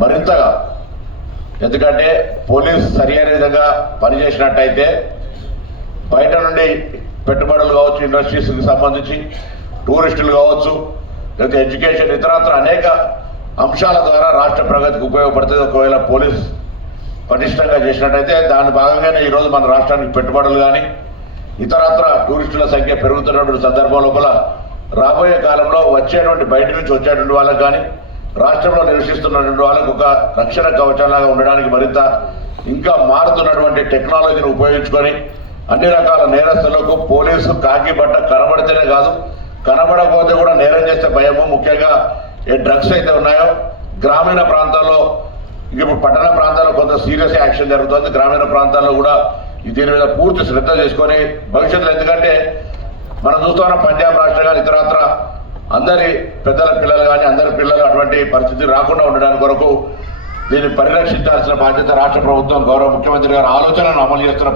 మరింతగా, ఎందుకంటే పోలీస్ సరి అయిన విధంగా పనిచేసినట్టయితే బయట నుండి పెట్టుబడులు కావచ్చు, ఇండస్ట్రీస్కి సంబంధించి టూరిస్టులు కావచ్చు, లేకపోతే ఎడ్యుకేషన్, ఇతరత్ర అనేక అంశాల ద్వారా రాష్ట్ర ప్రగతికి ఉపయోగపడుతుంది. ఒకవేళ పోలీస్ పటిష్టంగా చేసినట్టయితే దాని భాగంగానే ఈరోజు మన రాష్ట్రానికి పెట్టుబడులు కానీ ఇతరత్ర టూరిస్టుల సంఖ్య పెరుగుతున్నటువంటి సందర్భం లోపల రాబోయే కాలంలో వచ్చేటువంటి బయట నుంచి వచ్చేటువంటి వాళ్ళకు కానీ రాష్ట్రంలో నివసిస్తున్నటువంటి వాళ్ళకు ఒక రక్షణ కవచంలాగా ఉండడానికి మరింత ఇంకా మారుతున్నటువంటి టెక్నాలజీని ఉపయోగించుకొని అన్ని రకాల నేరస్తులకు పోలీసు కాకి బట్ట కనబడితేనే కాదు, కనబడకపోతే కూడా నేరం చేసే భయము, ముఖ్యంగా ఏ డ్రగ్స్ అయితే ఉన్నాయో గ్రామీణ ప్రాంతాల్లో, ఇప్పుడు పట్టణ ప్రాంతాల్లో కొంత సీరియస్ యాక్షన్ జరుగుతుంది. గ్రామీణ ప్రాంతాల్లో కూడా దీని మీద పూర్తి శ్రద్ధ చేసుకొని భవిష్యత్తులో, ఎందుకంటే మనం చూస్తున్న పంజాబ్ రాష్ట్రం కానీ ఇతరత్ర అందరి పెద్దల పిల్లలు కానీ అందరి పిల్లలు అటువంటి పరిస్థితి రాకుండా ఉండడానికి కొరకు దీన్ని పరిరక్షించాల్సిన బాధ్యత రాష్ట్ర ప్రభుత్వం, గౌరవ ముఖ్యమంత్రి గారు ఆలోచనను అమలు చేస్తున్న